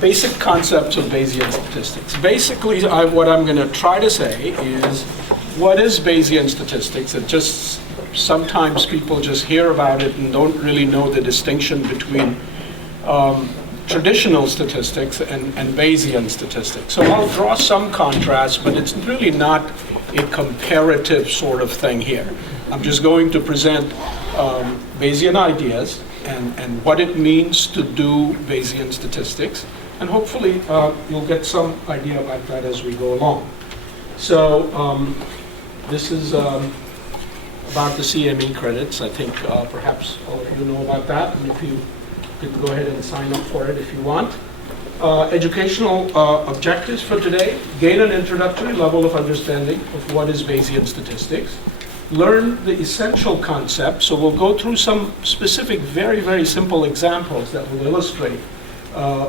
basic concepts of Bayesian statistics. Basically, what I'm going to try to say is, what is Bayesian statistics? It just, sometimes people just hear about it and don't really know the distinction between traditional statistics and Bayesian statistics. So I'll draw some contrast, but it's really not a comparative sort of thing here. I'm just going to present Bayesian ideas and what it means to do Bayesian statistics. And hopefully you'll get some idea about that as we go along. So this is about the CME credits. I think perhaps all of you know about that. And if you could go ahead and sign up for it if you want. Educational objectives for today: gain an introductory level of understanding of what is Bayesian statistics. Learn the essential concepts. So we'll go through some specific, very, very simple examples that will illustrate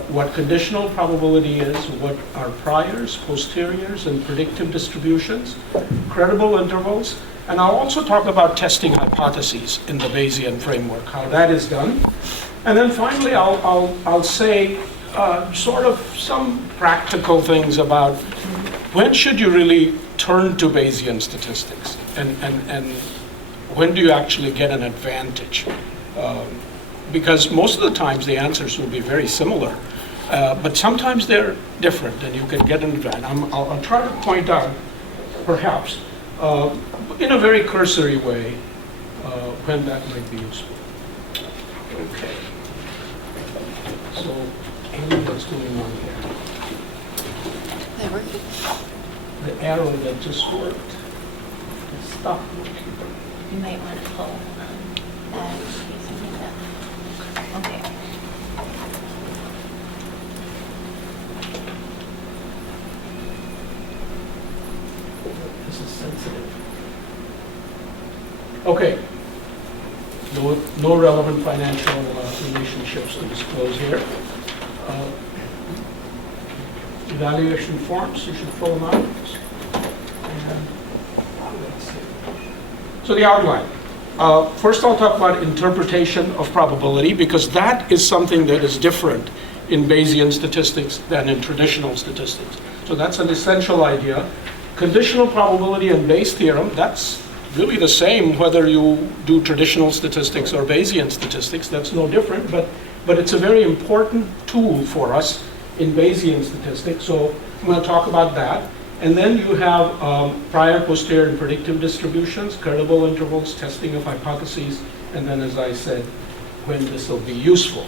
what conditional probability is, what are priors, posteriors, and predictive distributions, credible intervals, and I'll also talk about testing hypotheses in the Bayesian framework, how that is done. And then finally, I'll say sort of some practical things about when should you really turn to Bayesian statistics, and when do you actually get an advantage? Because most of the times the answers will be very similar, but sometimes they're different and you can get an advantage. I'll try to point out, perhaps, in a very cursory way, when that might be useful. Okay. So, Amy, what's going on here? They're working. The arrow that just worked stopped working. You might want to pull that using that. Okay. This is sensitive. Okay. No relevant financial relationships to disclose here. Evaluation forms, you should fill them out. And let's see. So the outline. First I'll talk about interpretation of probability, because that is something that is different in Bayesian statistics than in traditional statistics. So that's an essential idea. Conditional probability and Bayes theorem, that's really the same whether you do traditional statistics or Bayesian statistics. That's no different, but it's a very important tool for us in Bayesian statistics. So I'm going to talk about that. And then you have prior, posterior, and predictive distributions, credible intervals, testing of hypotheses, and then, as I said, when this will be useful.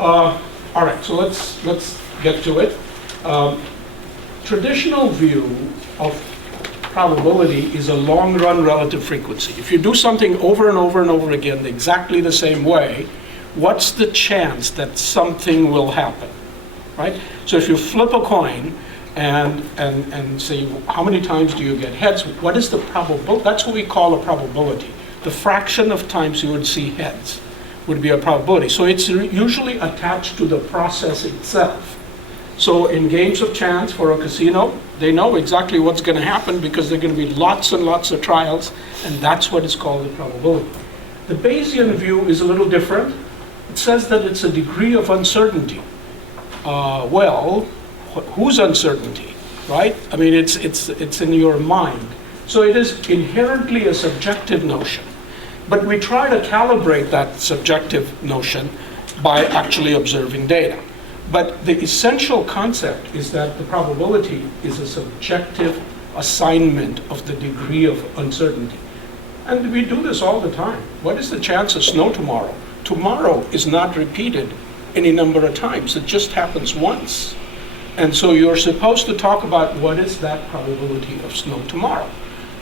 All right, so let's get to it. Traditional view of probability is a long-run relative frequency. If you do something over and over and over again exactly the same way, what's the chance that something will happen, right? So if you flip a coin and say, how many times do you get heads? What is the probability? That's what we call a probability. The fraction of times you would see heads would be a probability. So it's usually attached to the process itself. So in games of chance for a casino, they know exactly what's going to happen because there are going to be lots and lots of trials, and that's what is called the probability. The Bayesian view is a little different. It says that it's a degree of uncertainty. Well, whose uncertainty, right? I mean, it's in your mind. So it is inherently a subjective notion. But we try to calibrate that subjective notion by actually observing data. But the essential concept is that the probability is a subjective assignment of the degree of uncertainty. And we do this all the time. What is the chance of snow tomorrow? Tomorrow is not repeated any number of times. It just happens once. And so you're supposed to talk about what is that probability of snow tomorrow.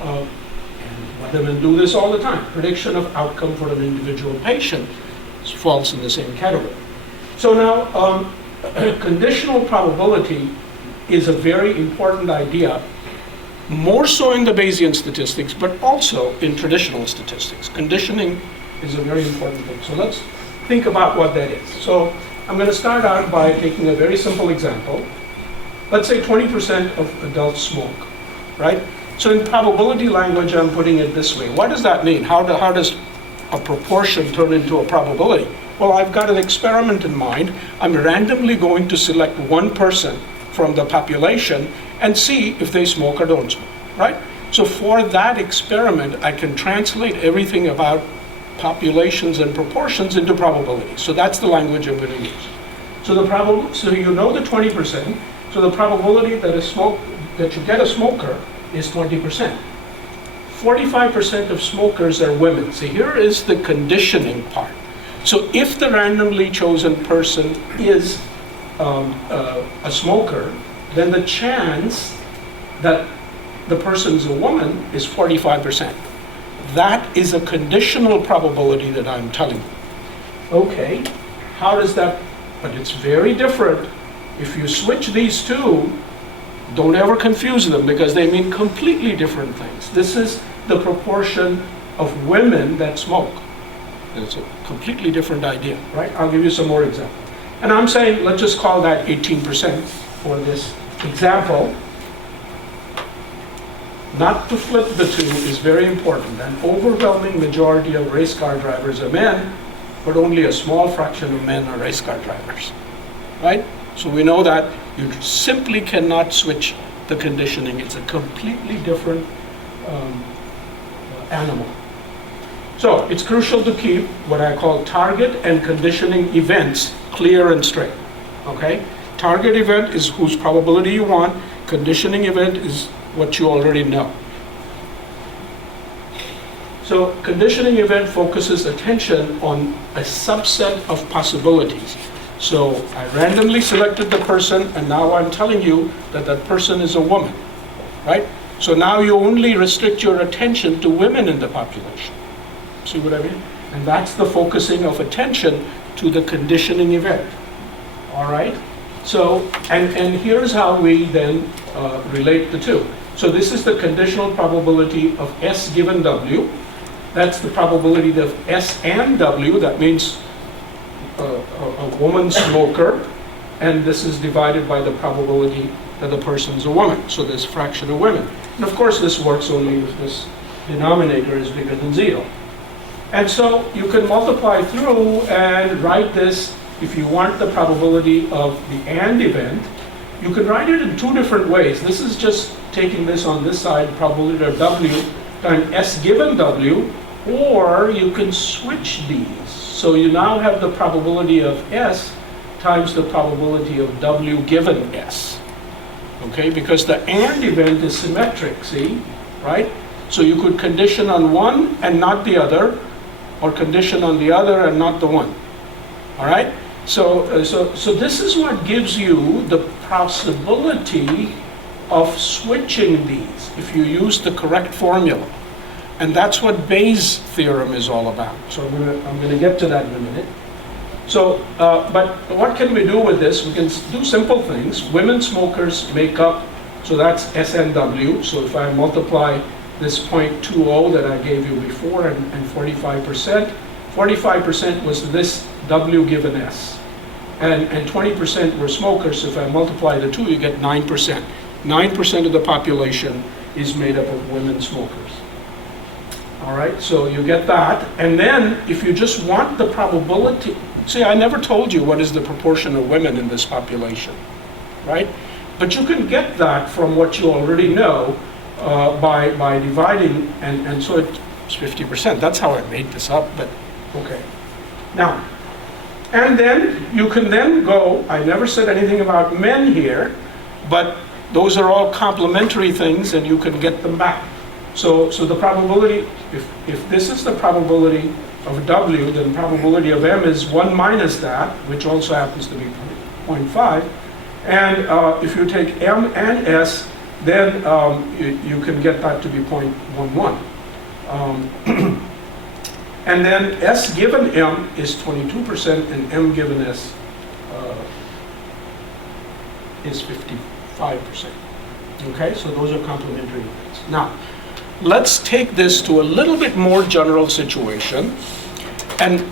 And women do this all the time. Prediction of outcome for an individual patient falls in the same category. So now, conditional probability is a very important idea, more so in the Bayesian statistics, but also in traditional statistics. Conditioning is a very important thing. So let's think about what that is. So I'm going to start out by taking a very simple example. Let's say 20% of adults smoke, right? So in probability language, I'm putting it this way. What does that mean? How does a proportion turn into a probability? Well, I've got an experiment in mind. I'm randomly going to select one person from the population and see if they smoke or don't smoke, right? So for that experiment, I can translate everything about populations and proportions into probabilities. So that's the language I'm going to use. So so you know the 20%. So the probability that you get a smoker is 20%. 45% of smokers are women. So here is the conditioning part. So if the randomly chosen person is a smoker, then the chance that the person is a woman is 45%. That is a conditional probability that I'm telling you. Okay, how does that, but it's very different. If you switch these two, don't ever confuse them because they mean completely different things. This is the proportion of women that smoke. It's a completely different idea, right? I'll give you some more examples. And I'm saying, let's just call that 18% for this example. Not to flip the two is very important. An overwhelming majority of race car drivers are men, but only a small fraction of men are race car drivers, right? So we know that you simply cannot switch the conditioning. It's a completely different animal. So it's crucial to keep what I call target and conditioning events clear and straight, okay? Target event is whose probability you want. Conditioning event is what you already know. So conditioning event focuses attention on a subset of possibilities. So I randomly selected the person, and now I'm telling you that that person is a woman, right? So now you only restrict your attention to women in the population. See what I mean? And that's the focusing of attention to the conditioning event. All right? So, and here's how we then relate the two. So this is the conditional probability of S given W. That's the probability of S and W. That means a woman smoker. And this is divided by the probability that the person's a woman. So there's a fraction of women. And of course this works only if this denominator is bigger than 0. And so you can multiply through and write this, if you want the probability of the AND event, you can write it in two different ways. This is just taking this on this side, probability of W times S given W, or you can switch these. So you now have the probability of S times the probability of W given S. Okay, because the AND event is symmetric, see, right? So you could condition on one and not the other, or condition on the other and not the one. All right? So this is what gives you the possibility of switching these if you use the correct formula. And that's what Bayes' theorem is all about. So I'm going to get to that in a minute. So, but what can we do with this? We can do simple things. Women smokers make up, so that's SNW. So if I multiply this 0.20 that I gave you before and 45%, 45% was this W given S. And 20% were smokers. So if I multiply the two, you get 9%. 9% of the population is made up of women smokers. All right, so you get that. And then if you just want the probability, see, I never told you what is the proportion of women in this population, right? But you can get that from what you already know by dividing, and so it's 50%. That's how I made this up, but okay. Now, and then you can then go, I never said anything about men here, but those are all complementary things and you can get them back. So the probability, if this is the probability of W, then probability of M is 1 minus that, which also happens to be 0.5. And if you take M and S, then you can get that to be 0.11. And then S given M is 22% and M given S is 55%. Okay, so those are complementary events. Now, let's take this to a little bit more general situation, and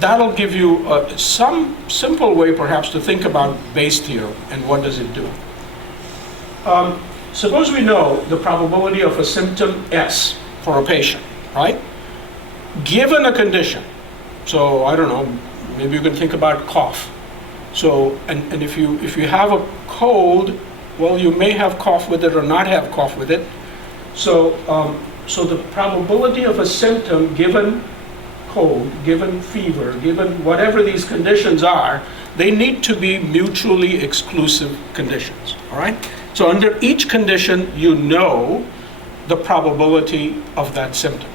that'll give you some simple way perhaps to think about Bayes' theorem and what does it do. Suppose we know the probability of a symptom S for a patient, right? Given a condition, so I don't know, Maybe you can think about cough. So, and if you have a cold, well, you may have cough with it or not have cough with it. So, so the probability of a symptom given cold, given fever, given whatever these conditions are, they need to be mutually exclusive conditions, all right? So under each condition, you know the probability of that symptom.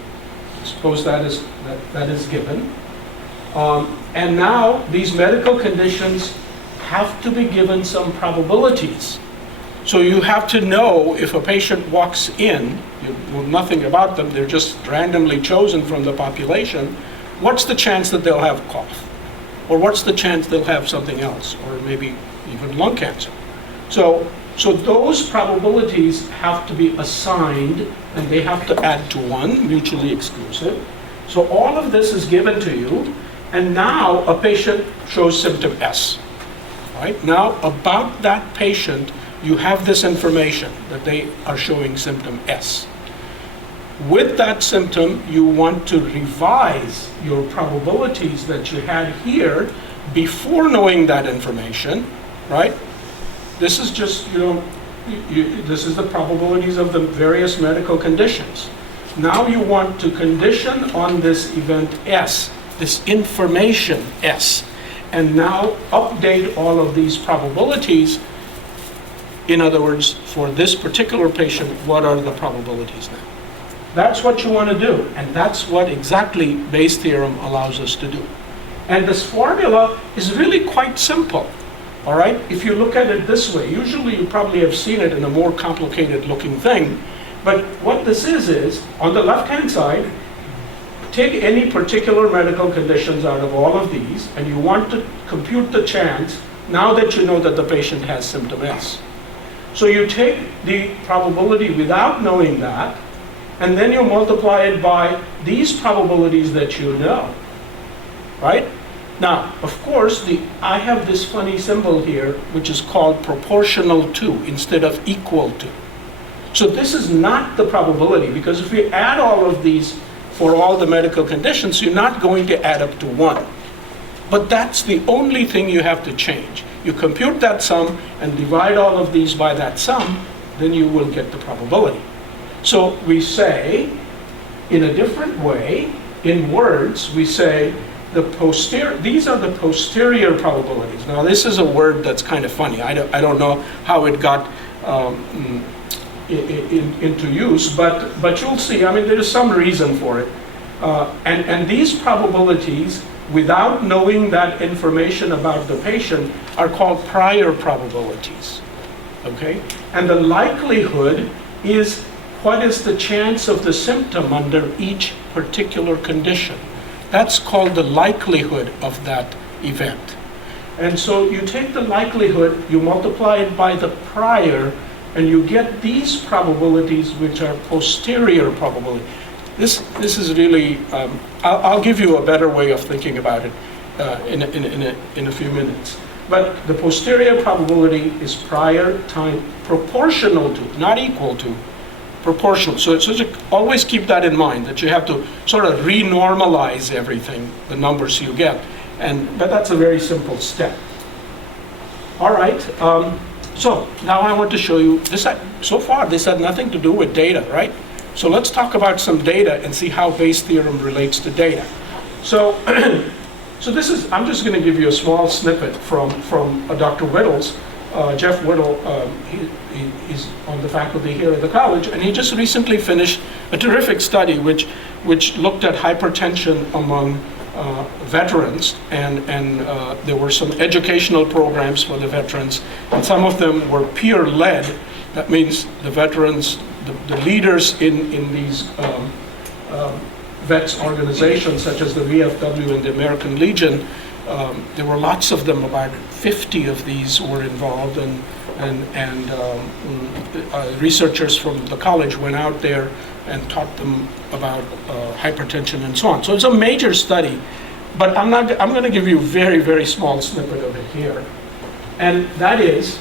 Suppose that is given. And now these medical conditions have to be given some probabilities. So you have to know if a patient walks in, you know nothing about them, they're just randomly chosen from the population, what's the chance that they'll have cough? Or what's the chance they'll have something else, or maybe even lung cancer? So those probabilities have to be assigned, and they have to add to 1, mutually exclusive. So all of this is given to you, and now a patient shows symptom S. Right? Now about that patient, you have this information that they are showing symptom S. With that symptom, you want to revise your probabilities that you had here before knowing that information, right? This is just, this is the probabilities of the various medical conditions. Now you want to condition on this event S, this information S, and now update all of these probabilities. In other words, for this particular patient, what are the probabilities now? That's what you want to do, and that's what exactly Bayes' theorem allows us to do. And this formula is really quite simple, all right? If you look at it this way, usually you probably have seen it in a more complicated looking thing, but what this is on the left-hand side, take any particular medical conditions out of all of these, and you want to compute the chance now that you know that the patient has symptom S. So you take the probability without knowing that, and then you multiply it by these probabilities that you know, right? Now, of course, I have this funny symbol here, which is called proportional to instead of equal to. So this is not the probability, because if we add all of these for all the medical conditions, you're not going to add up to 1. But that's the only thing you have to change. You compute that sum and divide all of these by that sum, then you will get the probability. So we say, in a different way, in words, we say these are the posterior probabilities. Now this is a word that's kind of funny. I don't know how it got into use, but you'll see, I mean, there is some reason for it. And these probabilities, without knowing that information about the patient, are called prior probabilities, okay? And the likelihood is what is the chance of the symptom under each particular condition. That's called the likelihood of that event. And so you take the likelihood, you multiply it by the prior, and you get these probabilities, which are posterior probability. This is really, I'll give you a better way of thinking about it in a few minutes. But the posterior probability is prior time proportional to, not equal to, proportional. So always keep that in mind, that you have to sort of renormalize everything, the numbers you get. But that's a very simple step. All right. So now I want to show you this. So far, this had nothing to do with data, right? So let's talk about some data and see how Bayes' theorem relates to data. So, I'm just going to give you a small snippet from Dr. Whittle's. Jeff Whittle, he's on the faculty here at the college, and he just recently finished a terrific study which looked at hypertension among veterans, and there were some educational programs for the veterans, and some of them were peer-led. That means the veterans, the leaders in these vets organizations, such as the VFW and the American Legion, there were lots of them, about 50 of these were involved, and researchers from the college went out there and taught them about hypertension and so on. So it's a major study, but I'm going to give you a very, very small snippet of it here. And that is,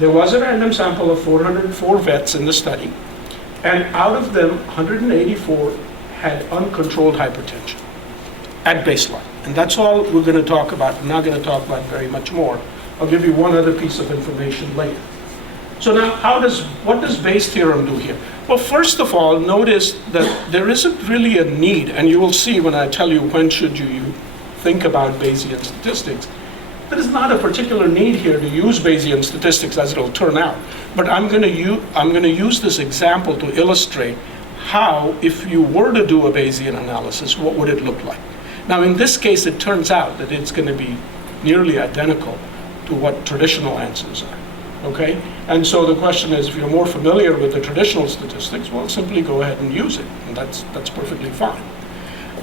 there was a random sample of 404 vets in the study, and out of them, 184 had uncontrolled hypertension at baseline. And that's all we're going to talk about. I'm not going to talk about very much more. I'll give you one other piece of information later. So now, what does Bayes' theorem do here? Well, first of all, notice that there isn't really a need, and you will see when I tell you when should you think about Bayesian statistics. There is not a particular need here to use Bayesian statistics, as it'll turn out. But I'm going to use this example to illustrate how, if you were to do a Bayesian analysis, what would it look like? Now, in this case, it turns out that it's going to be nearly identical to what traditional answers are. Okay? And so the question is, if you're more familiar with the traditional statistics, well, simply go ahead and use it, and that's perfectly fine.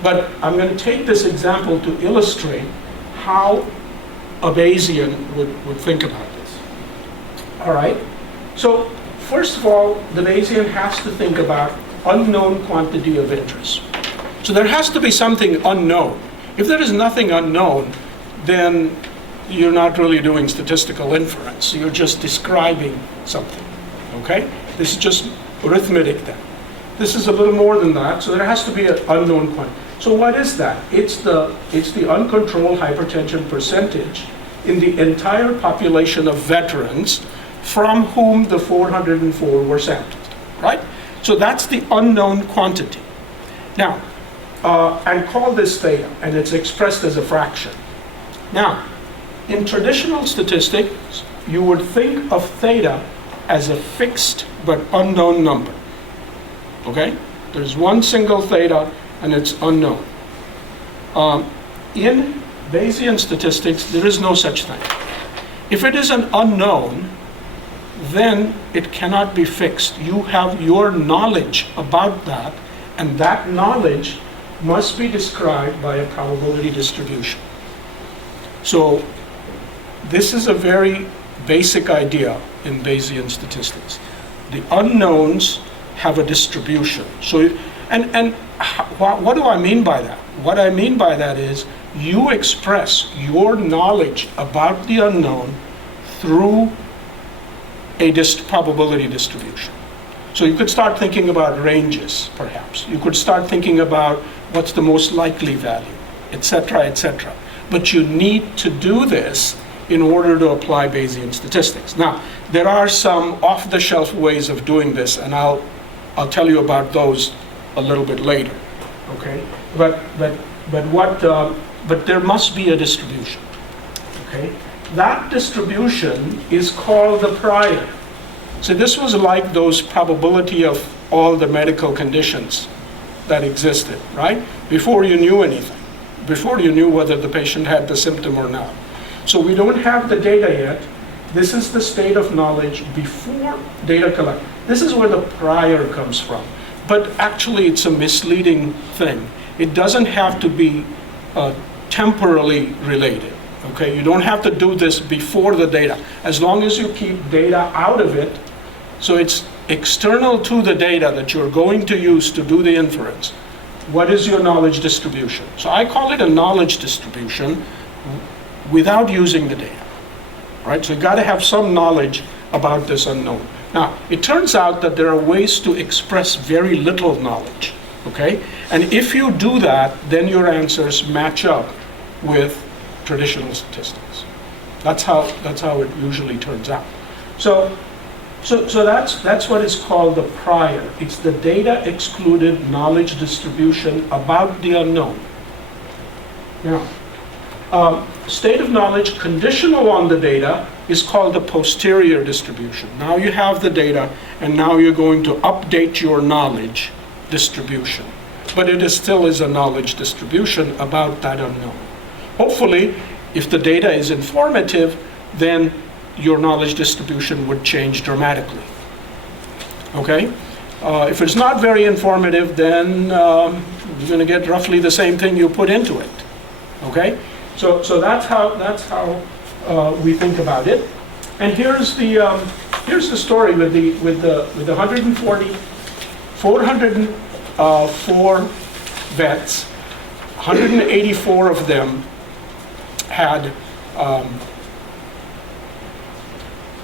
But I'm going to take this example to illustrate how a Bayesian would think about this. All right? So first of all, the Bayesian has to think about unknown quantity of interest. So there has to be something unknown. If there is nothing unknown, then you're not really doing statistical inference. You're just describing something, okay? This is just arithmetic then. This is a little more than that, so there has to be an unknown quantity. So what is that? It's the uncontrolled hypertension percentage in the entire population of veterans from whom the 404 were sampled, right? So that's the unknown quantity. Now, and call this theta, and it's expressed as a fraction. Now, in traditional statistics, you would think of theta as a fixed but unknown number. Okay? There's one single theta and it's unknown. In Bayesian statistics, there is no such thing. If it is an unknown, then it cannot be fixed. You have your knowledge about that, and that knowledge must be described by a probability distribution. So this is a very basic idea in Bayesian statistics. The unknowns have a distribution. So, what do I mean by that? What I mean by that is you express your knowledge about the unknown through a probability distribution. So you could start thinking about ranges, perhaps. You could start thinking about what's the most likely value, etc., etc. But you need to do this in order to apply Bayesian statistics. Now, there are some off-the-shelf ways of doing this, and I'll tell you about those a little bit later. Okay, but there must be a distribution. Okay, that distribution is called the prior. So this was like those probability of all the medical conditions that existed, right? Before you knew anything, before you knew whether the patient had the symptom or not. So we don't have the data yet. This is the state of knowledge before data collection. This is where the prior comes from. But actually, it's a misleading thing. It doesn't have to be temporally related. Okay, you don't have to do this before the data. As long as you keep data out of it, so it's external to the data that you're going to use to do the inference. What is your knowledge distribution? So I call it a knowledge distribution without using the data, right? So you got to have some knowledge about this unknown. Now, it turns out that there are ways to express very little knowledge, okay? And if you do that, then your answers match up with traditional statistics. That's how it usually turns out. So that's what is called the prior. It's the data excluded knowledge distribution about the unknown. Now, state of knowledge conditional on the data is called the posterior distribution. Now you have the data, and now you're going to update your knowledge distribution. But it still is a knowledge distribution about that unknown. Hopefully, if the data is informative, then your knowledge distribution would change dramatically. Okay? If it's not very informative, then you're going to get roughly the same thing you put into it. Okay? So that's how we think about it. And here's the story with the 404 vets. 184 of them had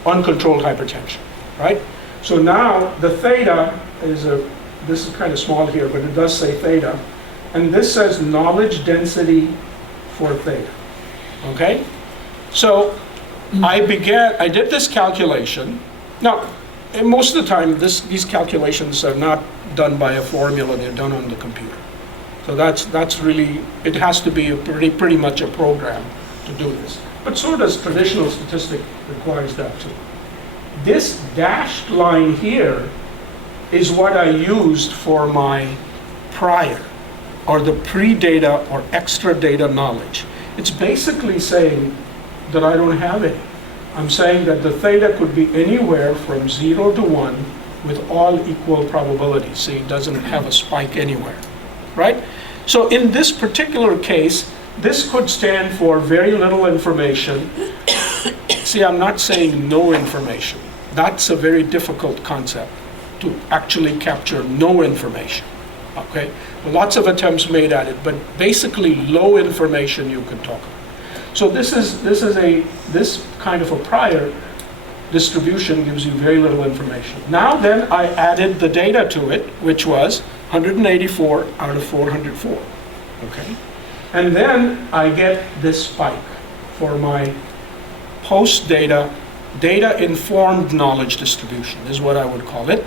uncontrolled hypertension, right? So now the theta is this is kind of small here, but it does say theta, and this says knowledge density for theta. Okay? So I did this calculation. Now, most of the time, these calculations are not done by a formula, they're done on the computer. So that's really, it has to be pretty much a program to do this. But so does traditional statistic requires that too. This dashed line here is what I used for my prior, or the pre-data or extra data knowledge. It's basically saying that I don't have any. I'm saying that the theta could be anywhere from 0 to 1 with all equal probabilities. See, it doesn't have a spike anywhere, right? So in this particular case, this could stand for very little information. See, I'm not saying no information. That's a very difficult concept, to actually capture no information, okay? Lots of attempts made at it, but basically low information you can talk about. So this kind of a prior distribution gives you very little information. Now then I added the data to it, which was 184 out of 404, okay? And then I get this spike for my post-data, data-informed knowledge distribution is what I would call it.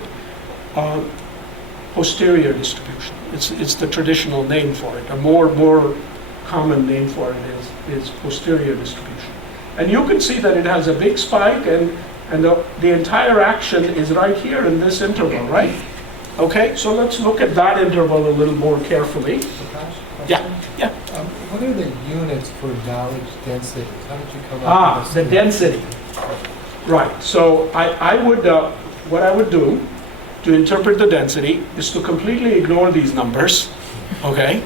Posterior distribution. It's the traditional name for it. A more common name for it is posterior distribution. And you can see that it has a big spike, and the entire action is right here in this interval, right? Okay, so let's look at that interval a little more carefully. Prakash, Yeah, question? yeah. What are the units for knowledge density? How did you come up with The this? density. Right, so I would, what I would do to interpret the density is to completely ignore these numbers, okay?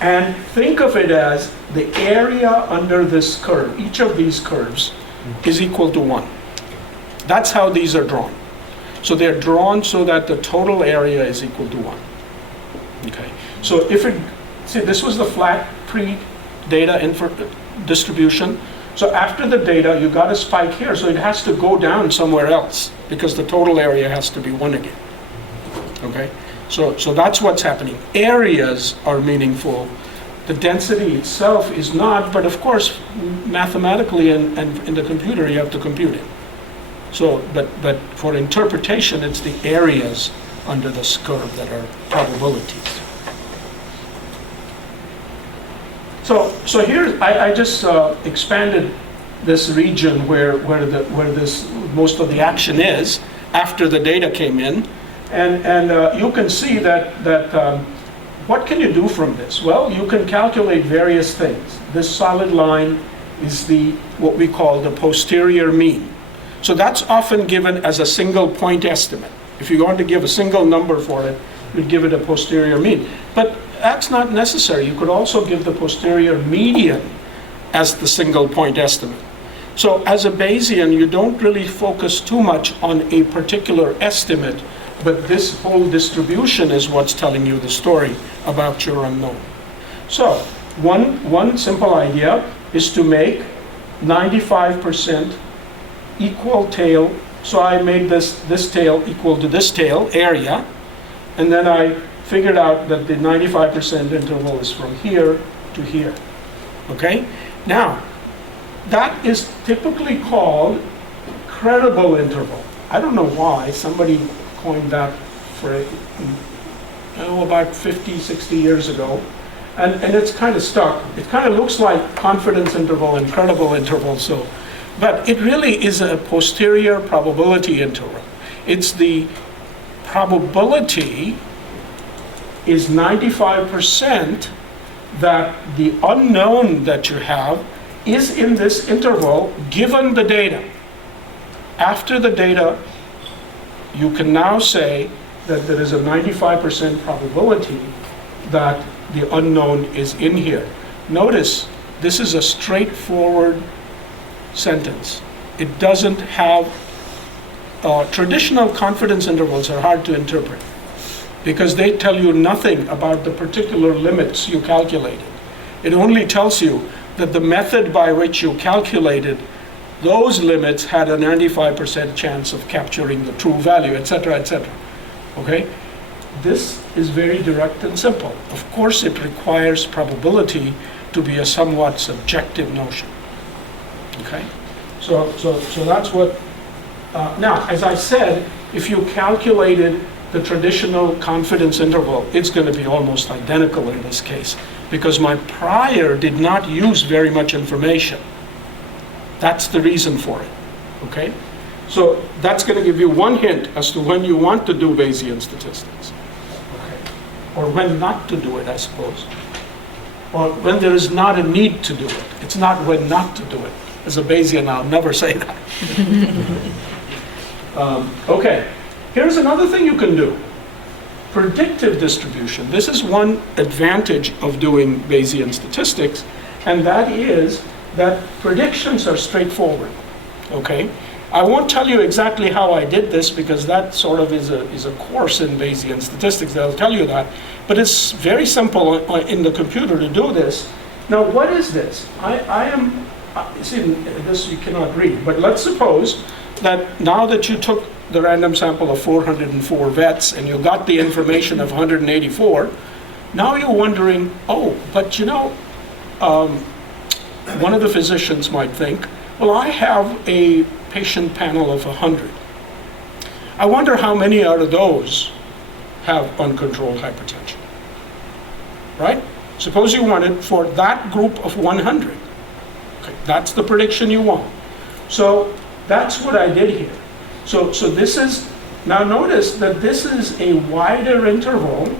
And think of it as the area under this curve, each of these curves is equal to 1. That's how these are drawn. So they're drawn so that the total area is equal to 1. Okay, so see, this was the flat pre-data distribution. So after the data, you got a spike here, so it has to go down somewhere else because the total area has to be 1 again. Okay, so that's what's happening. Areas are meaningful. The density itself is not, but of course, mathematically and in the computer, you have to compute it. So, but for interpretation, it's the areas under this curve that are probabilities. So here, I just expanded this region where this most of the action is after the data came in, and you can see that what can you do from this? Well, you can calculate various things. This solid line is what we call the posterior mean. So that's often given as a single point estimate. If you want to give a single number for it, you'd give it a posterior mean. But that's not necessary. You could also give the posterior median as the single point estimate. So as a Bayesian, you don't really focus too much on a particular estimate, but this whole distribution is what's telling you the story about your unknown. So one simple idea is to make 95% equal tail. So I made this tail equal to this tail area, and then I figured out that the 95% interval is from here to here. Okay? Now, that is typically called credible interval. I don't know why somebody coined that for about 50, 60 years ago. And it's kind of stuck. It kind of looks like confidence interval and credible interval. But it really is a posterior probability interval. It's the probability is 95% that the unknown that you have is in this interval given the data. After the data, you can now say that there is a 95% probability that the unknown is in here. Notice, this is a straightforward sentence. It doesn't have, traditional confidence intervals are hard to interpret because they tell you nothing about the particular limits you calculated. It only tells you that the method by which you calculated those limits had a 95% chance of capturing the true value, etc., etc. Okay? This is very direct and simple. Of course, it requires probability, to be a somewhat subjective notion. Okay? So that's what, now, as I said, if you calculated the traditional confidence interval, it's going to be almost identical in this case, because my prior did not use very much information. That's the reason for it, okay? So that's going to give you one hint as to when you want to do Bayesian statistics, okay? Or when not to do it, I suppose. Or when there is not a need to do it. It's not when not to do it. As a Bayesian, I'll never say that. Okay, here's another thing you can do. Predictive distribution. This is one advantage of doing Bayesian statistics, and that is that predictions are straightforward, okay? I won't tell you exactly how I did this, because that sort of is a course in Bayesian statistics that'll tell you that, but it's very simple in the computer to do this. Now, what is this? See, this you cannot read, but let's suppose that now that you took the random sample of 404 vets and you got the information of 184, now you're wondering, oh, but you know, one of the physicians might think, well, I have a patient panel of 100. I wonder how many out of those have uncontrolled hypertension, right? Suppose you wanted for that group of 100. Okay, that's the prediction you want. So that's what I did here. So this is, now notice that this is a wider interval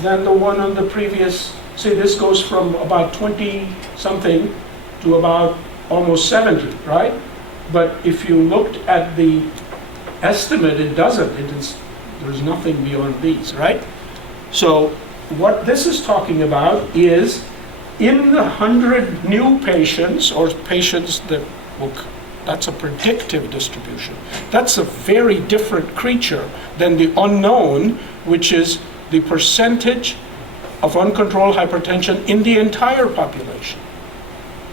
than the one on the previous. Say this goes from about 20 something to about almost 70, right? But if you looked at the estimate, it doesn't. There's nothing beyond these, right? So what this is talking about is in the 100 new patients, or patients that will, that's a predictive distribution. That's a very different creature than the unknown, which is the percentage of uncontrolled hypertension in the entire population.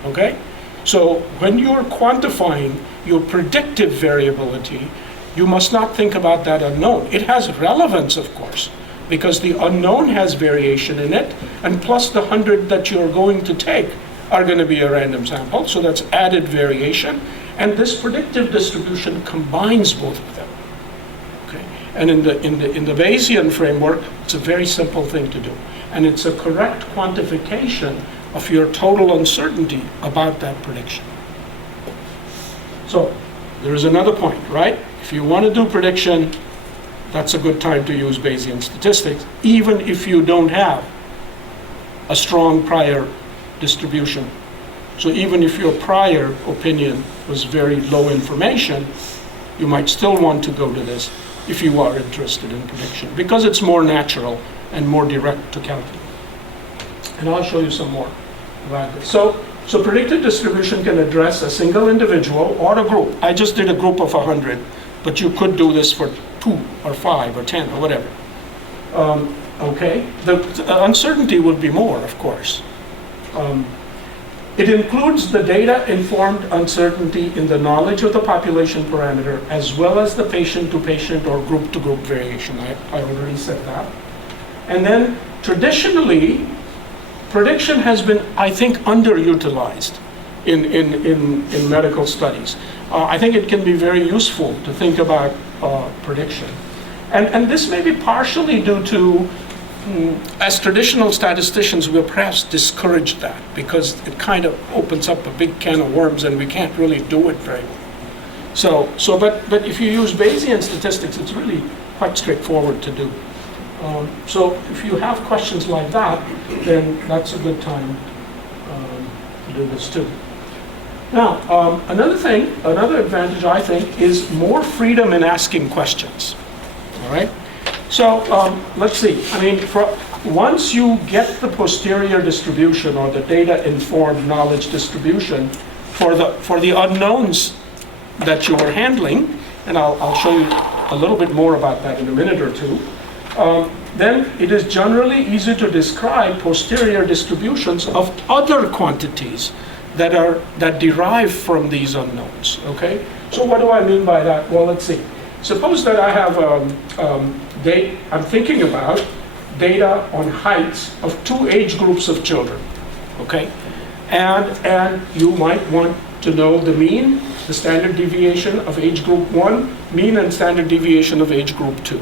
Okay? So when you're quantifying your predictive variability, you must not think about that unknown. It has relevance, of course, because the unknown has variation in it, and plus the 100 that you're going to take are going to be a random sample, so that's added variation, and this predictive distribution combines both of them. Okay? And in the Bayesian framework, it's a very simple thing to do, and it's a correct quantification of your total uncertainty about that prediction. So there is another point, right? If you want to do prediction, that's a good time to use Bayesian statistics, even if you don't have a strong prior distribution. So even if your prior opinion was very low information, you might still want to go to this if you are interested in prediction, because it's more natural and more direct to calculate. And I'll show you some more about this. So predictive distribution can address a single individual or a group. I just did a group of 100, but you could do this for 2 or 5 or 10 or whatever. Okay, the uncertainty would be more, of course. It includes the data-informed uncertainty in the knowledge of the population parameter, as well as the patient-to-patient or group-to-group variation. I already said that. And then traditionally, prediction has been, I think, underutilized in medical studies. I think it can be very useful to think about prediction. And this may be partially due to, as traditional statisticians, we'll perhaps discourage that because it kind of opens up a big can of worms and we can't really do it very well. But if you use Bayesian statistics, it's really quite straightforward to do. So if you have questions like that, then that's a good time to do this too. Now, another advantage, I think, is more freedom in asking questions. All right? So let's see. I mean, once you get the posterior distribution or the data-informed knowledge distribution for the unknowns that you are handling, and I'll show you a little bit more about that in a minute or two, then it is generally easy to describe posterior distributions of other quantities that derive from these unknowns. Okay? So what do I mean by that? Well, let's see. Suppose that I have I'm thinking about data on heights of 2 age groups of children. okay? And you might want to know the mean, the standard deviation of age group 1, mean and standard deviation of age group 2.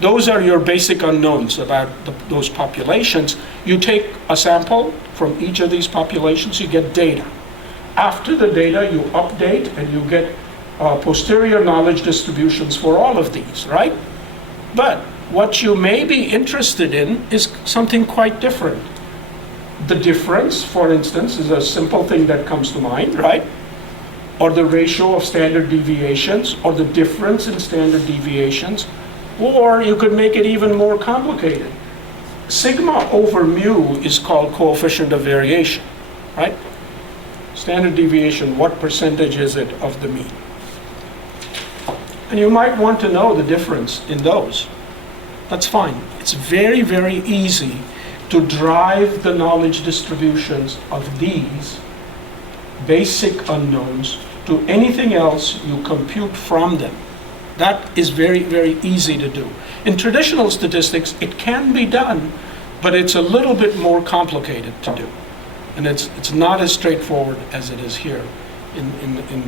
Those are your basic unknowns about those populations. You take a sample from each of these populations, you get data. After the data, you update and you get posterior knowledge distributions for all of these, right? But what you may be interested in is something quite different. The difference, for instance, is a simple thing that comes to mind, right? Or the ratio of standard deviations, or the difference in standard deviations, or you could make it even more complicated. Sigma over mu is called coefficient of variation, right? Standard deviation, what percentage is it of the mean? And you might want to know the difference in those. That's fine. It's very, very easy to drive the knowledge distributions of these basic unknowns to anything else you compute from them. That is very, very easy to do. In traditional statistics, it can be done, but it's a little bit more complicated to do. And it's not as straightforward as it is here in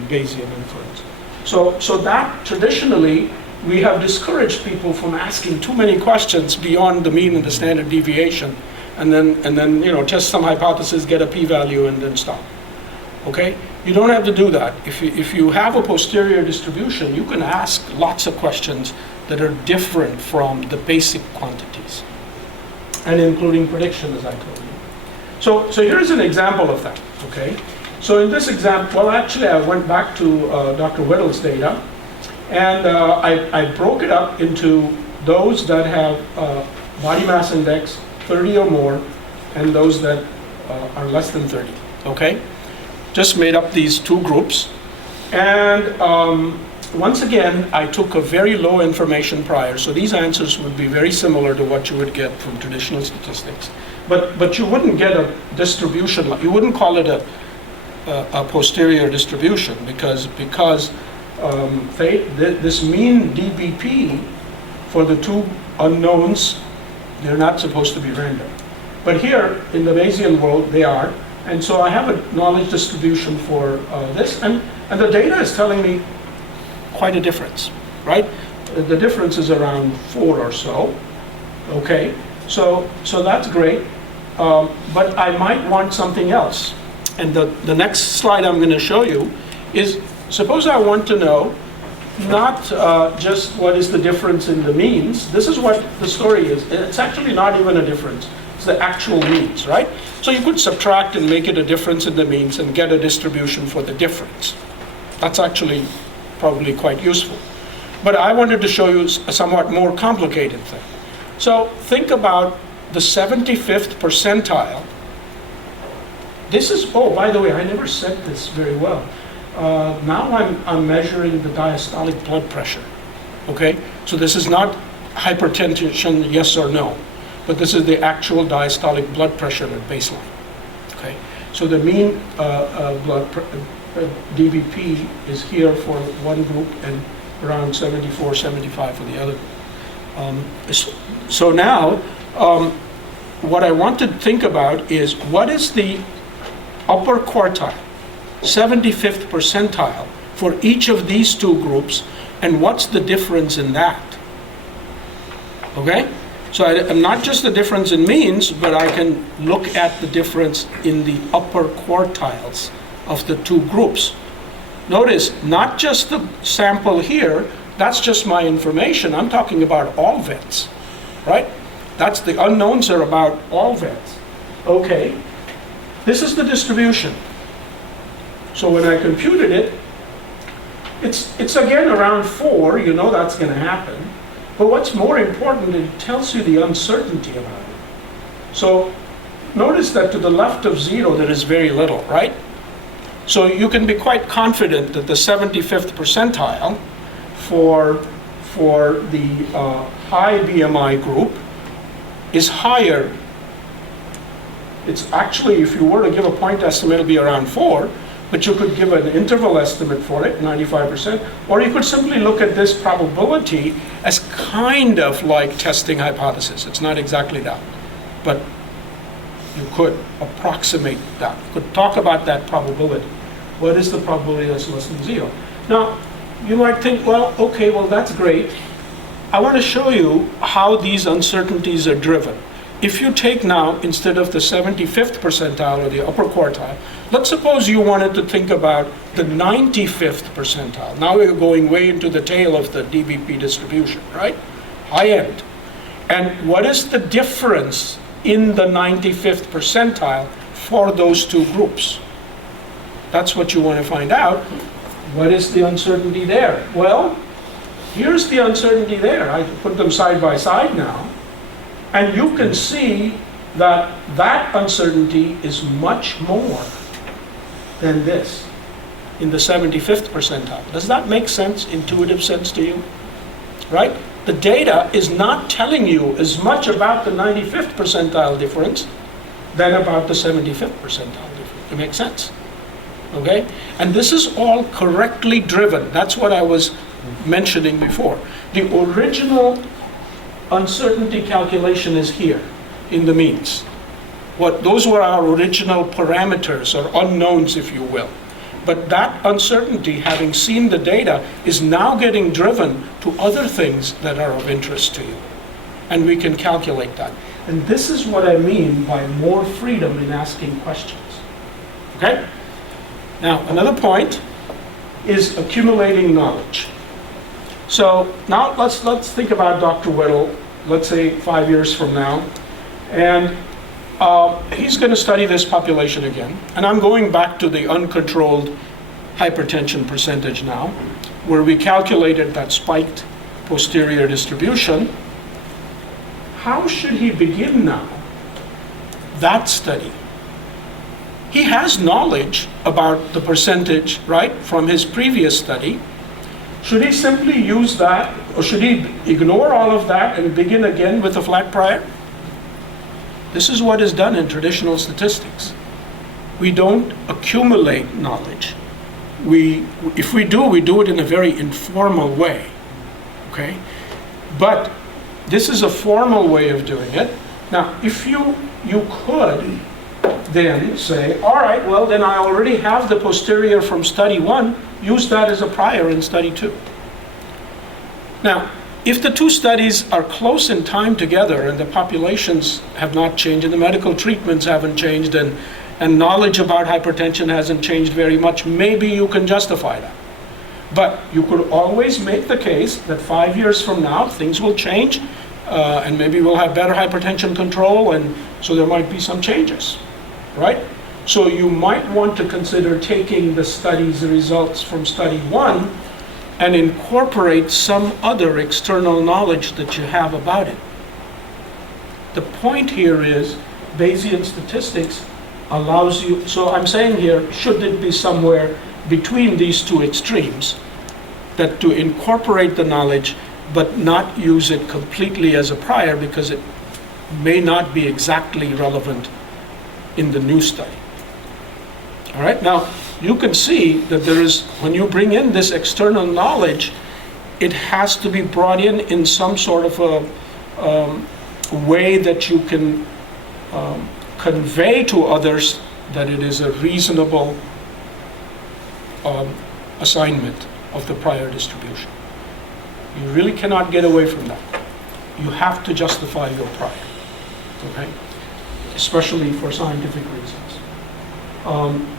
Bayesian inference. So that traditionally, we have discouraged people from asking too many questions beyond the mean and the standard deviation, and then test some hypothesis, get a p-value, and then stop. Okay? You don't have to do that. If you have a posterior distribution, you can ask lots of questions that are different from the basic quantities, and including prediction, as I told you. So here's an example of that, okay? So in this example, well, actually, I went back to Dr. Weddle's data, and I broke it up into those that have body mass index 30 or more, and those that are less than 30, okay? Just made up these two groups. And once again, I took a very low information prior, so these answers would be very similar to what you would get from traditional statistics. But you wouldn't get a distribution, you wouldn't call it a posterior distribution because this mean DBP for the two unknowns, they're not supposed to be random. But here in the Bayesian world, they are. And so I have a knowledge distribution for this, and the data is telling me quite a difference, right? The difference is around 4 or so, okay? So that's great, but I might want something else. And the next slide I'm going to show you is, suppose I want to know not just what is the difference in the means. This is what the story is. It's actually not even a difference. It's the actual means, right? So you could subtract and make it a difference in the means and get a distribution for the difference. That's actually probably quite useful. But I wanted to show you a somewhat more complicated thing. So think about the 75th percentile. This is, oh, by the way, I never said this very well. Now I'm measuring the diastolic blood pressure, okay? So this is not hypertension, yes or no, but this is the actual diastolic blood pressure at baseline, okay? So the mean DBP is here for one group and around 74, 75 for the other group. So now, what I want to think about is what is the upper quartile, 75th percentile for each of these two groups, and what's the difference in that? Okay? So I'm not just the difference in means, but I can look at the difference in the upper quartiles of the two groups. Notice, not just the sample here, that's just my information. I'm talking about all vets, right? That's the unknowns are about all vets. Okay, this is the distribution. So when I computed it, it's again around 4, you know that's going to happen. But what's more important, it tells you the uncertainty about it. So notice that to the left of 0, there is very little, right? So you can be quite confident that the 75th percentile for the high BMI group is higher. It's actually, if you were to give a point estimate, it'll be around 4, but you could give an interval estimate for it, 95%, or you could simply look at this probability as kind of like testing hypothesis. It's not exactly that, but You could approximate that. You could talk about that probability. What is the probability that's less than 0? Now, you might think, well, okay, well, that's great. I want to show you how these uncertainties are driven. If you take now, instead of the 75th percentile or the upper quartile, let's suppose you wanted to think about the 95th percentile. Now we're going way into the tail of the DBP distribution, right? High end. And what is the difference in the 95th percentile for those two groups? That's what you want to find out. What is the uncertainty there? Well, here's the uncertainty there. I put them side by side now. And you can see that that uncertainty is much more than this in the 75th percentile. Does that make sense, intuitive sense to you? Right? The data is not telling you as much about the 95th percentile difference than about the 75th percentile difference. It makes sense. Okay? And this is all correctly driven. That's what I was mentioning before. The original uncertainty calculation is here in the means. Those were our original parameters, or unknowns, if you will. But that uncertainty, having seen the data, is now getting driven to other things that are of interest to you. And we can calculate that. And this is what I mean by more freedom in asking questions. Okay? Now, another point is accumulating knowledge. So now let's think about Dr. Whittle, let's say 5 years from now, and he's going to study this population again. And I'm going back to the uncontrolled hypertension percentage now, where we calculated that spiked posterior distribution. How should he begin now that study? He has knowledge about the percentage, right, from his previous study. Should he simply use that, or should he ignore all of that and begin again with a flat prior? This is what is done in traditional statistics. We don't accumulate knowledge. If we do it in a very informal way, okay? But this is a formal way of doing it. Now, if you could then say, all right, well, then I already have the posterior from study 1, use that as a prior in study 2. Now, if the two studies are close in time together and the populations have not changed and the medical treatments haven't changed and knowledge about hypertension hasn't changed very much, maybe you can justify that. But you could always make the case that 5 years from now, things will change and maybe we'll have better hypertension control, and so there might be some changes, right? So you might want to consider taking the study's results from study 1 and incorporate some other external knowledge that you have about it. The point here is Bayesian statistics allows you, so I'm saying here, should it be somewhere between these two extremes, that to incorporate the knowledge but not use it completely as a prior because it may not be exactly relevant in the new study. All right, now you can see that there is, when you bring in this external knowledge, it has to be brought in some sort of a way that you can convey to others that it is a reasonable assignment of the prior distribution. You really cannot get away from that. You have to justify your prior, okay? Especially for scientific reasons.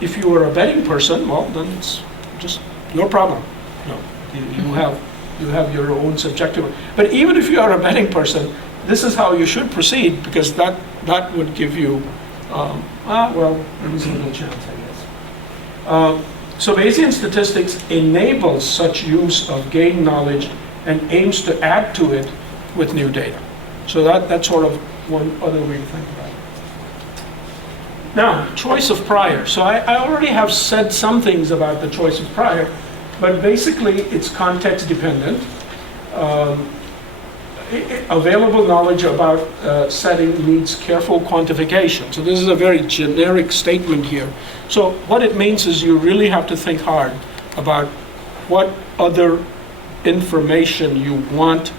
If you are a betting person, well, then it's just no problem. No, you have your own subjective. But even if you are a betting person, this is how you should proceed, because that would give you, a reasonable chance, I guess. So Bayesian statistics enables such use of gained knowledge and aims to add to it with new data. So that's sort of one other way to think about it. Now, choice of prior. So I already have said some things about the choice of prior, but basically it's context dependent. Available knowledge about setting needs careful quantification. So this is a very generic statement here. So what it means is you really have to think hard about what other information you want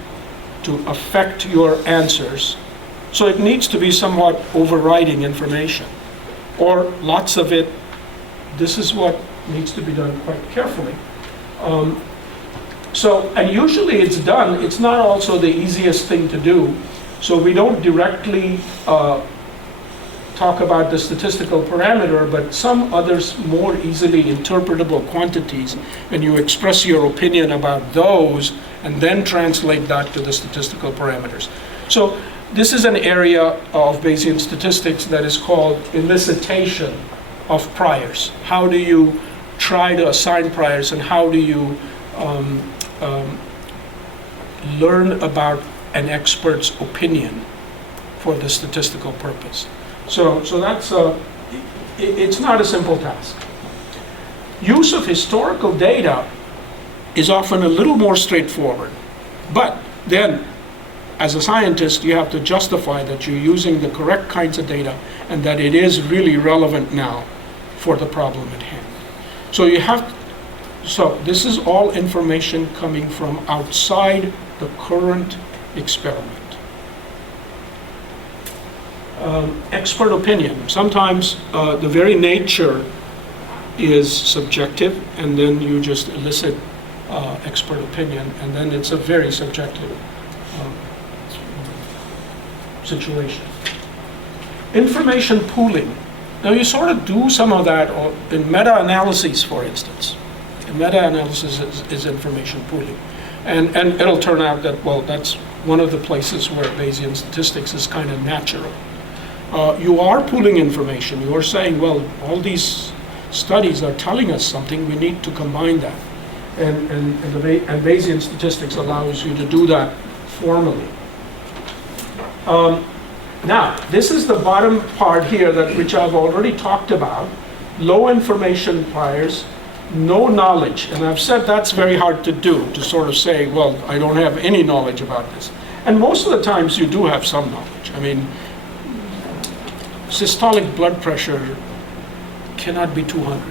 to affect your answers So it needs to be somewhat overriding information, or lots of it. This is what needs to be done quite carefully. And usually it's done, it's not also the easiest thing to do, so we don't directly talk about the statistical parameter, but some others more easily interpretable quantities, and you express your opinion about those and then translate that to the statistical parameters. So this is an area of Bayesian statistics that is called elicitation of priors. How do you try to assign priors, and how do you learn about an expert's opinion for the statistical purpose? So that's it's not a simple task. Use of historical data is often a little more straightforward, but then as a scientist you have to justify that you're using the correct kinds of data and that it is really relevant now for the problem at hand. So this is all information coming from outside the current experiment. Expert opinion. Sometimes the very nature is subjective, and then you just elicit expert opinion, and then it's a very subjective situation. Information pooling. Now you sort of do some of that in meta-analyses, for instance. Meta-analysis is information pooling. And it'll turn out that, well, that's one of the places where Bayesian statistics is kind of natural. You are pooling information. You are saying, well, all these studies are telling us something, we need to combine that. And Bayesian statistics allows you to do that formally. Now, this is the bottom part here, which I've already talked about. Low information priors, no knowledge. And I've said that's very hard to do, to sort of say, well, I don't have any knowledge about this. And most of the times you do have some knowledge. I mean, systolic blood pressure cannot be 200.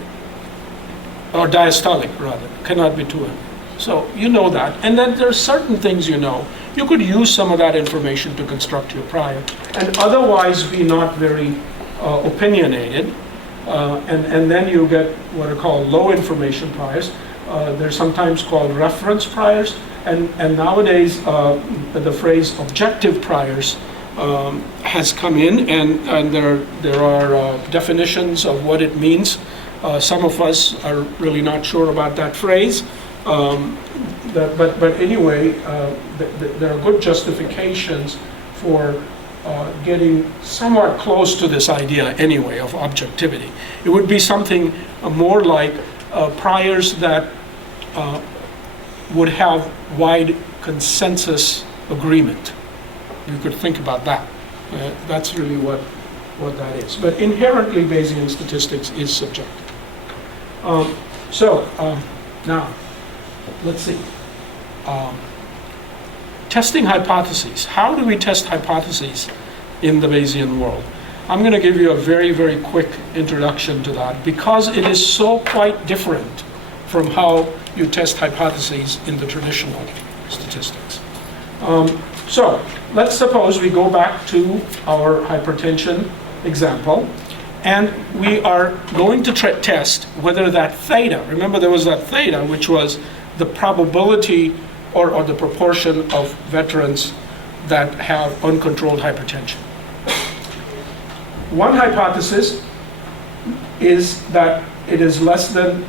Or diastolic, rather, cannot be 200. So you know that. And then there are certain things you know. You could use some of that information to construct your prior, and otherwise be not very opinionated. And then you get what are called low information priors. They're sometimes called reference priors. And nowadays, the phrase objective priors has come in, and there are definitions of what it means. Some of us are really not sure about that phrase. But anyway, there are good justifications for getting somewhat close to this idea anyway of objectivity. It would be something more like priors that would have wide consensus agreement. You could think about that. That's really what that is. But inherently, Bayesian statistics is subjective. Now, let's see. Testing hypotheses. How do we test hypotheses in the Bayesian world? I'm going to give you a very, very quick introduction to that, because it is so quite different from how you test hypotheses in the traditional statistics. So let's suppose we go back to our hypertension example, and we are going to test whether that theta, remember there was that theta, which was the probability or the proportion of veterans that have uncontrolled hypertension. One hypothesis is that it is less than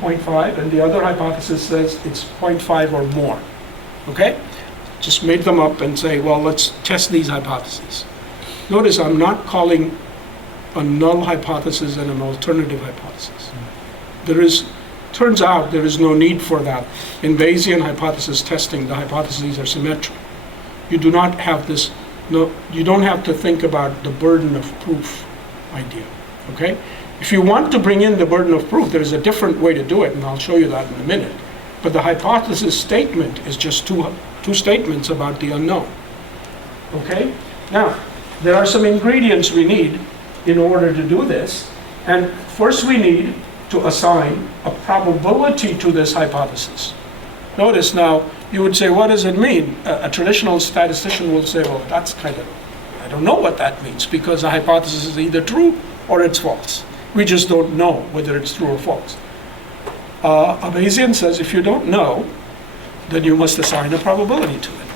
0.5, and the other hypothesis says it's 0.5 or more. Okay? Just make them up and say, well, let's test these hypotheses. Notice I'm not calling a null hypothesis and an alternative hypothesis. Turns out there is no need for that. In Bayesian hypothesis testing, the hypotheses are symmetric. You do not have this, you don't have to think about the burden of proof idea, okay? If you want to bring in the burden of proof, there is a different way to do it, and I'll show you that in a minute. But the hypothesis statement is just two statements about the unknown, okay? Now, there are some ingredients we need in order to do this, and first we need to assign a probability to this hypothesis. Notice now, you would say, what does it mean? A traditional statistician will say, well, that's kind of I don't know what that means because a hypothesis is either true or it's false. We just don't know whether it's true or false. A Bayesian says if you don't know, then you must assign a probability to it.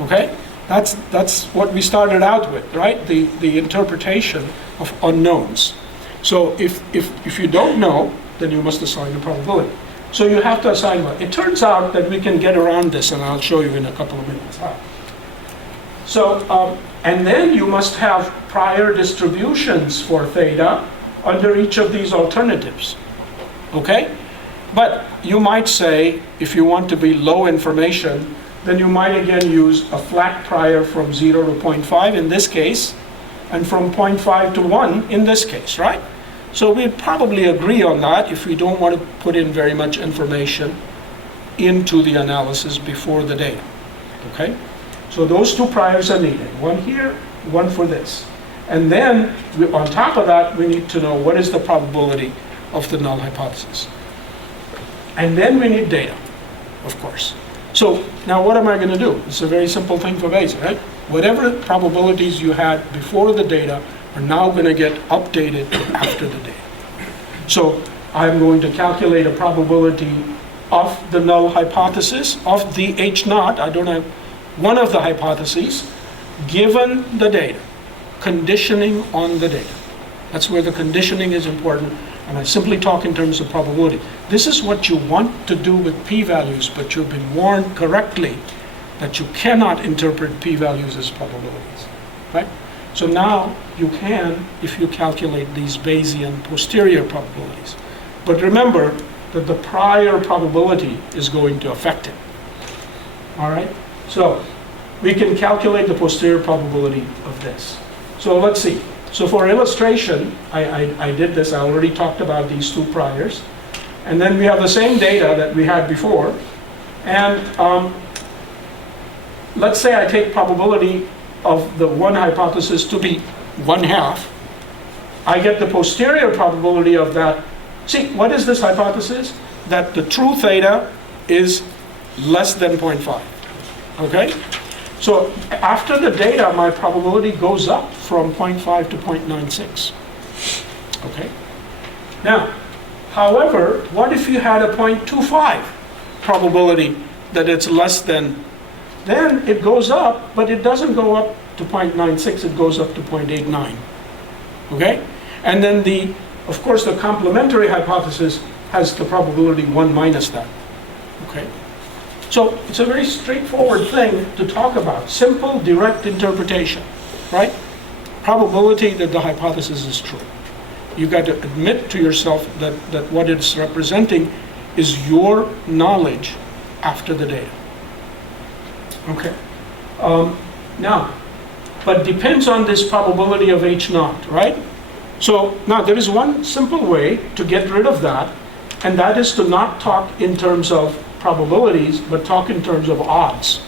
Okay? That's what we started out with, right? The interpretation of unknowns. So if you don't know, then you must assign a probability. So you have to assign one. It turns out that we can get around this, and I'll show you in a couple of minutes how. So, and then you must have prior distributions for theta under each of these alternatives. Okay? But you might say, if you want to be low information, then you might again use a flat prior from 0 to 0.5 in this case, and from 0.5 to 1 in this case, right? So we'd probably agree on that if we don't want to put in very much information into the analysis before the data, okay? So those two priors are needed, one here, one for this. And then, on top of that, we need to know what is the probability of the null hypothesis. And then we need data, of course. So now what am I going to do? It's a very simple thing for Bayes, right? Whatever probabilities you had before the data are now going to get updated after the data. So I'm going to calculate a probability of the null hypothesis, of the H naught, I don't have one of the hypotheses, given the data, conditioning on the data. That's where the conditioning is important, and I simply talk in terms of probability. This is what you want to do with p-values, but you've been warned correctly that you cannot interpret p-values as probabilities, right? So now you can, if you calculate these Bayesian posterior probabilities. But remember that the prior probability is going to affect it. All right? So we can calculate the posterior probability of this. So let's see. So for illustration, I did this. I already talked about these two priors. And then we have the same data that we had before. And let's say I take probability of the one hypothesis to be 1/2. I get the posterior probability of that. See, what is this hypothesis? That the true theta is less than 0.5. Okay? So after the data, my probability goes up from 0.5 to 0.96. Okay? Now, however, what if you had a 0.25 probability that it's less than? Then it goes up, but it doesn't go up to 0.96, it goes up to 0.89. Okay? And then of course, the complementary hypothesis has the probability 1 minus that. Okay? So it's a very straightforward thing to talk about. Simple, direct interpretation, right? Probability that the hypothesis is true. You got to admit to yourself that what it's representing is your knowledge after the data. Okay. Now, but depends on this probability of H naught, right? So now there is one simple way to get rid of that, and that is to not talk in terms of probabilities, but talk in terms of odds.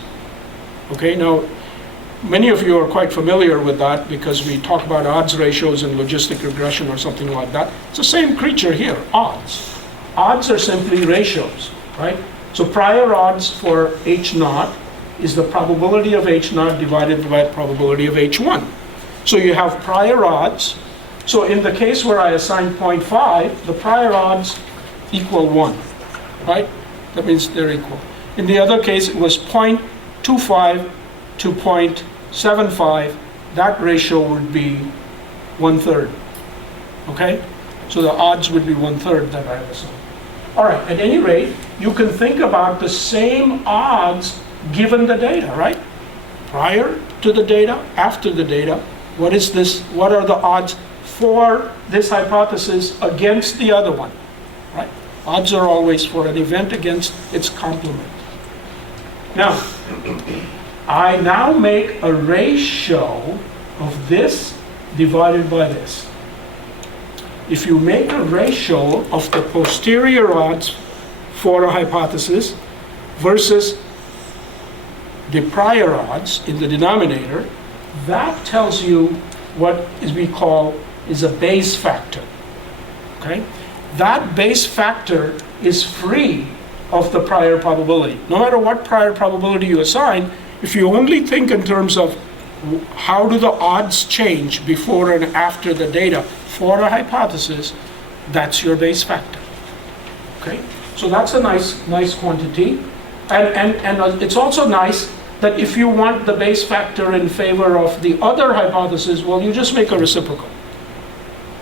Okay, now many of you are quite familiar with that because we talk about odds ratios in logistic regression or something like that. It's the same creature here, odds. Odds are simply ratios, right? So prior odds for H naught is the probability of H naught divided by the probability of H1. So you have prior odds. So in the case where I assign 0.5, the prior odds equal 1, right? That means they're equal. In the other case, it was 0.25 to 0.75. That ratio would be 1/3. Okay? So the odds would be 1/3 that I have assigned. All right, at any rate, you can think about the same odds given the data, right? Prior to the data, after the data, what is this? What are the odds for this hypothesis against the other one, right? Odds are always for an event against its complement. Now, I now make a ratio of this divided by this. If you make a ratio of the posterior odds for a hypothesis versus the prior odds in the denominator, that tells you what we call is a Bayes factor. Okay? That Bayes factor is free of the prior probability. No matter what prior probability you assign, if you only think in terms of how do the odds change before and after the data for a hypothesis, that's your Bayes factor. Okay, so that's a nice quantity, and it's also nice that if you want the Bayes factor in favor of the other hypothesis, well, you just make a reciprocal.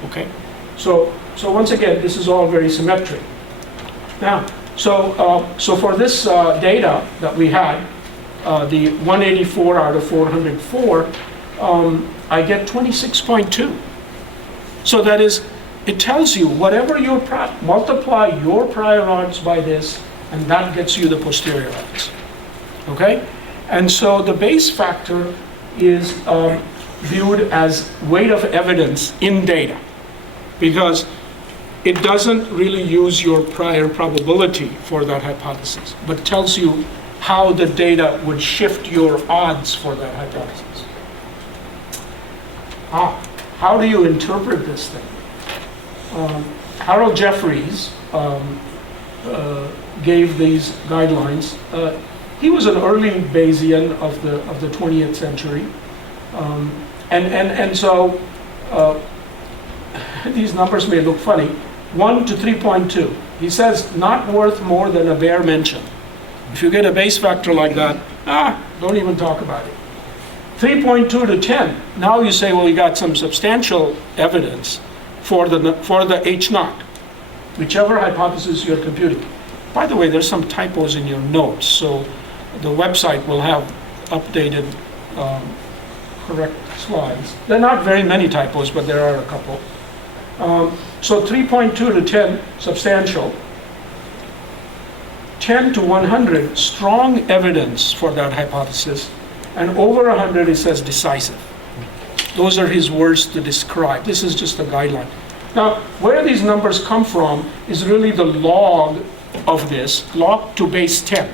Okay, so once again, this is all very symmetric. Now, so for this data that we had, the 184 out of 404, I get 26.2. So that is, it tells you whatever you multiply your prior odds by this, and that gets you the posterior odds. Okay? And so the Bayes factor is viewed as weight of evidence in data, because it doesn't really use your prior probability for that hypothesis, but tells you how the data would shift your odds for that hypothesis. How do you interpret this thing? Harold Jeffreys gave these guidelines. He was an early Bayesian of the 20th century, and so these numbers may look funny. 1 to 3.2. He says not worth more than a bare mention. If you get a Bayes factor like that, don't even talk about it. 3.2 to 10. Now you say, well, you got some substantial evidence for the H naught, whichever hypothesis you're computing. By the way, there's some typos in your notes, so the website will have updated, correct slides. There are not very many typos, but there are a couple. So 3.2 to 10, substantial. 10 to 100, strong evidence for that hypothesis. And over 100, it says decisive. Those are his words to describe. This is just a guideline. Now, where these numbers come from is really the log of this, log to base 10.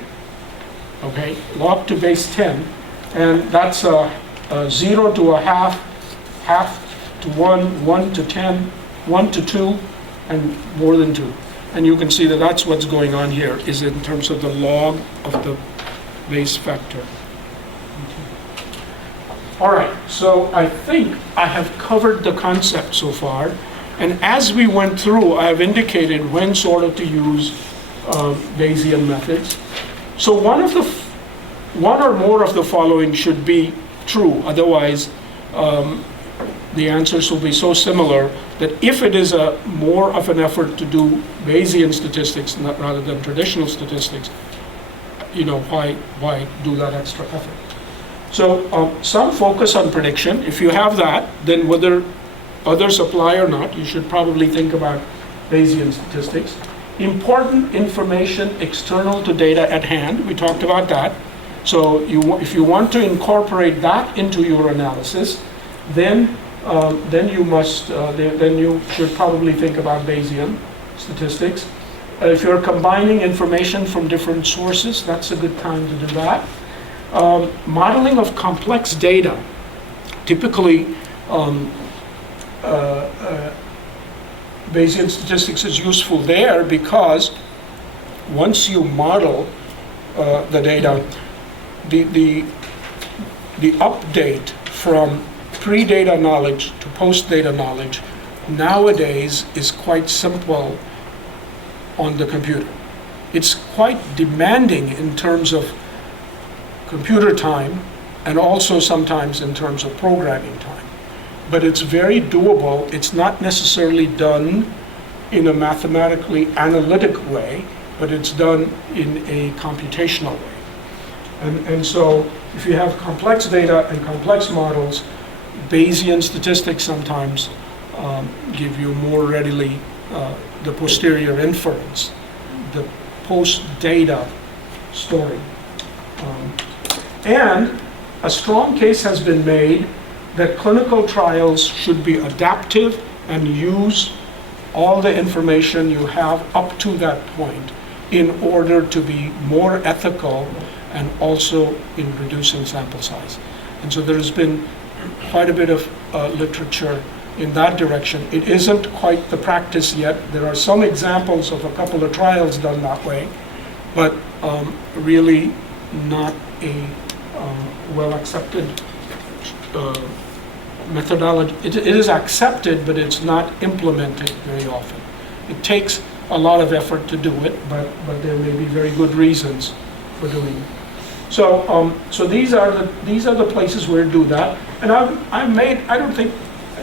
Okay, log to base 10. And that's a 0 to a half, half to 1, 1 to 10, 1 to 2, and more than 2. And you can see that that's what's going on here, is in terms of the log of the Bayes factor. All right, so I think I have covered the concept so far. And as we went through, I have indicated when sort of to use Bayesian methods. So one or more of the following should be true. Otherwise, the answers will be so similar that if it is more of an effort to do Bayesian statistics rather than traditional statistics, why do that extra effort? So some focus on prediction. If you have that, then whether others apply or not, you should probably think about Bayesian statistics. Important information external to data at hand, we talked about that. So if you want to incorporate that into your analysis, then you should probably think about Bayesian statistics. If you're combining information from different sources, that's a good time to do that. Modeling of complex data. Typically, Bayesian statistics is useful there because once you model the data, the update from pre-data knowledge to post-data knowledge nowadays is quite simple on the computer. It's quite demanding in terms of computer time and also sometimes in terms of programming time. But it's very doable. It's not necessarily done in a mathematically analytic way, but it's done in a computational way. And so if you have complex data and complex models, Bayesian statistics sometimes give you more readily the posterior inference, the post-data story. And a strong case has been made that clinical trials should be adaptive and use all the information you have up to that point in order to be more ethical and also in reducing sample size. And so there has been quite a bit of literature in that direction. It isn't quite the practice yet. There are some examples of a couple of trials done that way, but really not a well-accepted methodology, it is accepted, but it's not implemented very often. It takes a lot of effort to do it, but there may be very good reasons for doing it. So these are the places where to do that. And I've made, I don't think,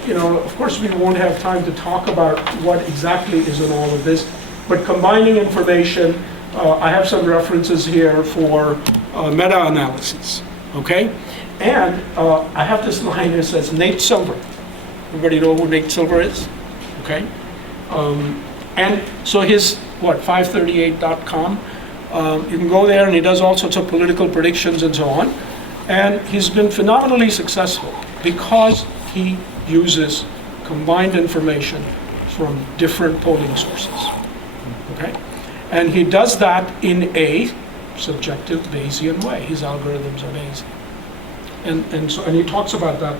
of course we won't have time to talk about what exactly is in all of this, but combining information, I have some references here for meta-analysis, okay? And I have this line here that says Nate Silver. Everybody know who Nate Silver is? Okay? And so his, 538.com, you can go there and he does all sorts of political predictions and so on. And he's been phenomenally successful because he uses combined information from different polling sources. Okay? And he does that in a subjective Bayesian way. His algorithms are Bayesian. And he talks about that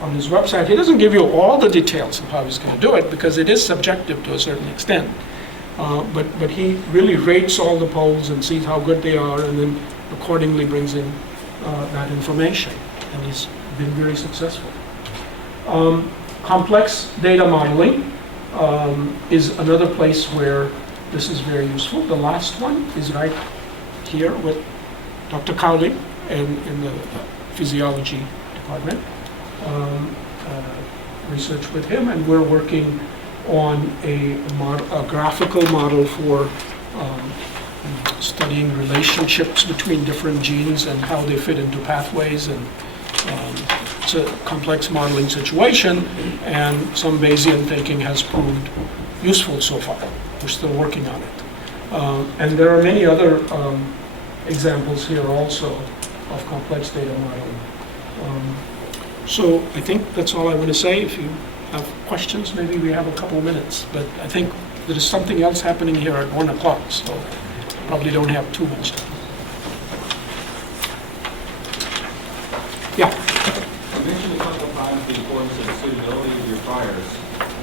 on his website. He doesn't give you all the details of how he's going to do it because it is subjective to a certain extent. But he really rates all the polls and sees how good they are and then accordingly brings in that information. And he's been very successful. Complex data modeling is another place where this is very useful. The last one is right here with Dr. Cowley in the physiology department. Research with him, and we're working on a graphical model for studying relationships between different genes and how they fit into pathways, and it's a complex modeling situation, and some Bayesian thinking has proved useful so far. We're still working on it. And there are many other examples here also of complex data modeling. So I think that's all I want to say. If you have questions, maybe we have a couple of minutes, but I think there is something else happening here at 1 o'clock, so probably don't have too much time. Yeah? You mentioned a couple of times the importance of the suitability of your priors.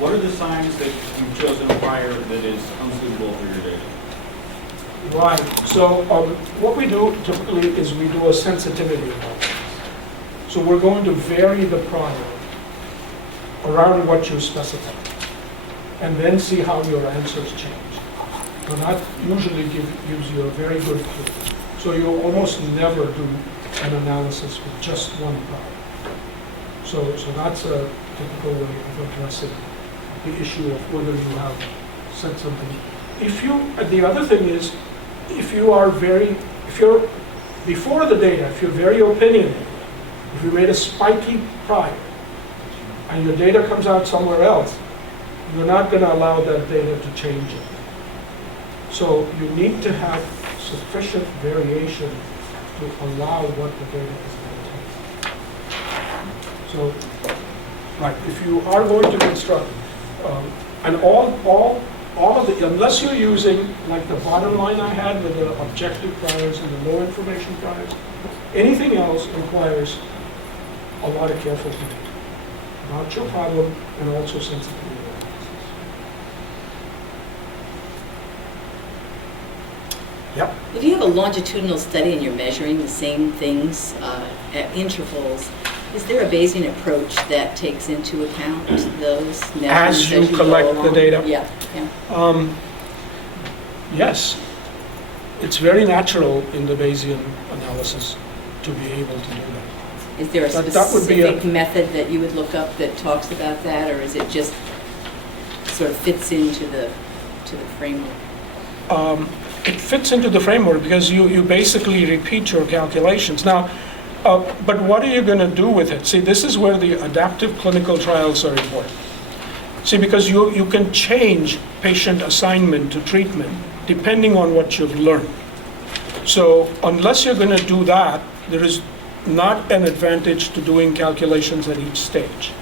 What are the signs that you've chosen a prior that is unsuitable for your data? Right. So what we do typically is we do a sensitivity analysis. So we're going to vary the prior around what you specify, and then see how your answers change. So that usually gives you a very good clue. So you almost never do an analysis with just one prior. So that's a typical way of addressing the issue of whether you have said something. The other thing is, if you're before the data, if you're very opinionated, if you made a spiky prior, and your data comes out somewhere else, you're not going to allow that data to change it. So you need to have sufficient variation to allow what the data is going to take. So, right, if you are going to construct, and all of the, unless you're using, like the bottom line I had with the objective priors and the low information priors, anything else requires a lot of careful thinking about your problem and also sensitivity analysis. Yep. If you have a longitudinal study and you're measuring the same things at intervals, is there a Bayesian approach that takes into account those measurements As you collect the data? Yeah. Yes. It's very natural in the Bayesian analysis to be able to do that. Is there a That would be specific method that you would look up that talks about that, or is it just sort of fits into the framework? It fits into the framework because you basically repeat your calculations. Now, but what are you going to do with it? See, this is where the adaptive clinical trials are important. See, because you can change patient assignment to treatment depending on what you've learned. So unless you're going to do that, there is not an advantage to doing calculations at each stage.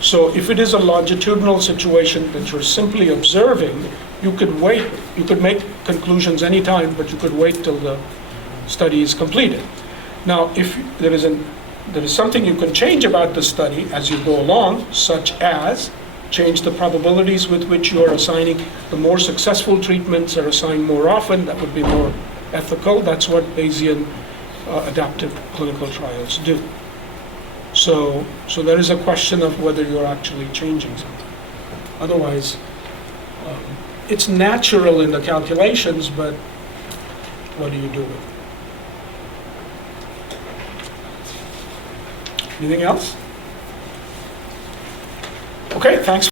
So if it is a longitudinal situation that you're simply observing, you could wait, you could make conclusions anytime, but you could wait till the study is completed. Now, if there is something you can change about the study as you go along, such as change the probabilities with which you are assigning. The more successful treatments are assigned more often, that would be more ethical. That's what Bayesian adaptive clinical trials do. So there is a question of whether you're actually changing something. Otherwise, it's natural in the calculations, but what do you do with it? Anything else? Okay, thanks.